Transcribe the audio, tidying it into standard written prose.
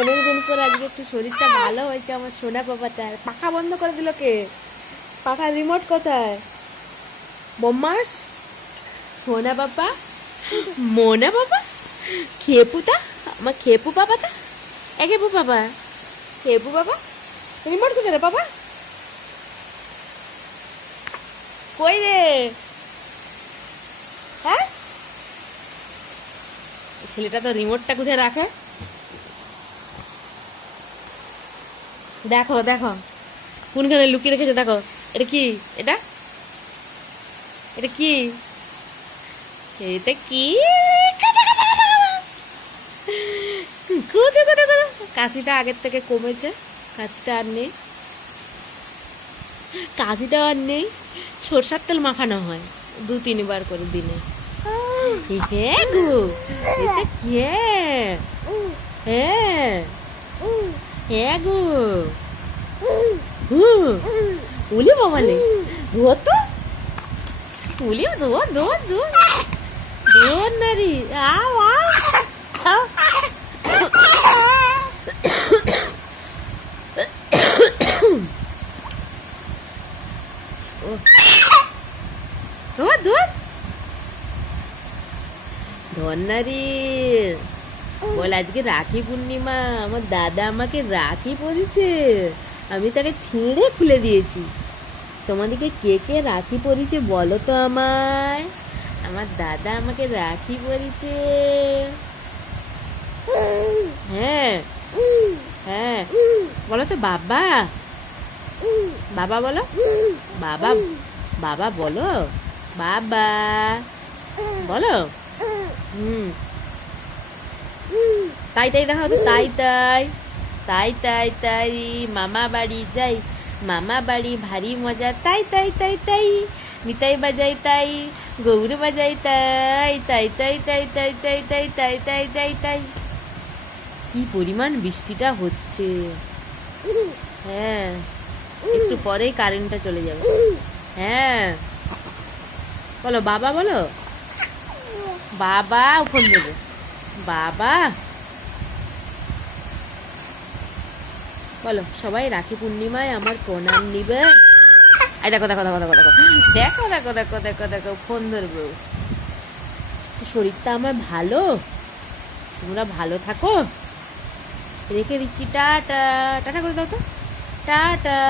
অনেকদিন পর আজকে একটু শরীরটা ভালো হয়েছে আমার সোনা বাবাটার। পাখা বন্ধ করে দিল কে? পাখা রিমোট কোথায়? বম্মাস সোনা বাবা, মোনা বাবা, খেপুতা, আমার খেপু বাবাটা, খেপু বাবা, খেপু বাবা, রিমোট কোথায় রে বাবা? কই রে? হ্যাঁ, ছেলেটা তো রিমোটটা কোথায় রাখে? দেখো দেখো কোনখানে লুকিয়ে রেখেছে দেখো। এটা কি? এটা এটা কি? এটা কি? কাশিটা আগের থেকে কমেছে, কাশিটা আর নেই, কাশিটা আর নেই। সরষার তেল মাখানো হয় 2-3 বার করে দিনে। হ্যাঁ গো, এটা কে? হ্যাঁ হ্যাঁ গো, উলি মামালে ধোর তো, উলি ধোর ধোর ধোর ধোর নারী, আও আও আও। ধোর ধোর ধোর নারী। বল আজকে রাখি পূর্ণিমা, আমার দাদা আমাকে রাখি পরিয়েছে, আমি তাকে ছিঁড়ে খুলে দিয়েছি। তোমাদেরকে কে কে রাখি পরিয়েছে বলো তো আমায়। আমার দাদা আমাকে রাখি পরিয়েছে। হ্যাঁ হ্যাঁ বলো তো বাবা, বাবা বলো, বাবা, বাবা বলো, বাবা বলো। হুম, তাই তাই দেখাও তো, তাই তাই তাই তাই তাই, মামা বাড়ি যাই, মামা বাড়ি ভারী মজা, তাই তাই তাই তাই, নিতাই বাজাই তাই, গৌর বাজাই তাই, তাই তাই তাই তাই তাই তাই তাই তাই তাই তাই। কি পরিমাণ বৃষ্টিটা হচ্ছে। হ্যাঁ, একটু পরেই কারেন্টটা চলে যাবে। হ্যাঁ বলো বাবা, বলো বাবা, ফোন দেবে বাবা। বলো সবাই রাখি পূর্ণিমায় আমার প্রণাম নিবে। এই দেখো দেখো দেখো দেখো দেখো দেখো দেখো দেখো দেখো দেখো ফোন ধরবো। শরীরটা আমার ভালো, তোমরা ভালো থাকো, রেখে দিচ্ছি। টাটা, টাটা করে দাও তো, টাটা।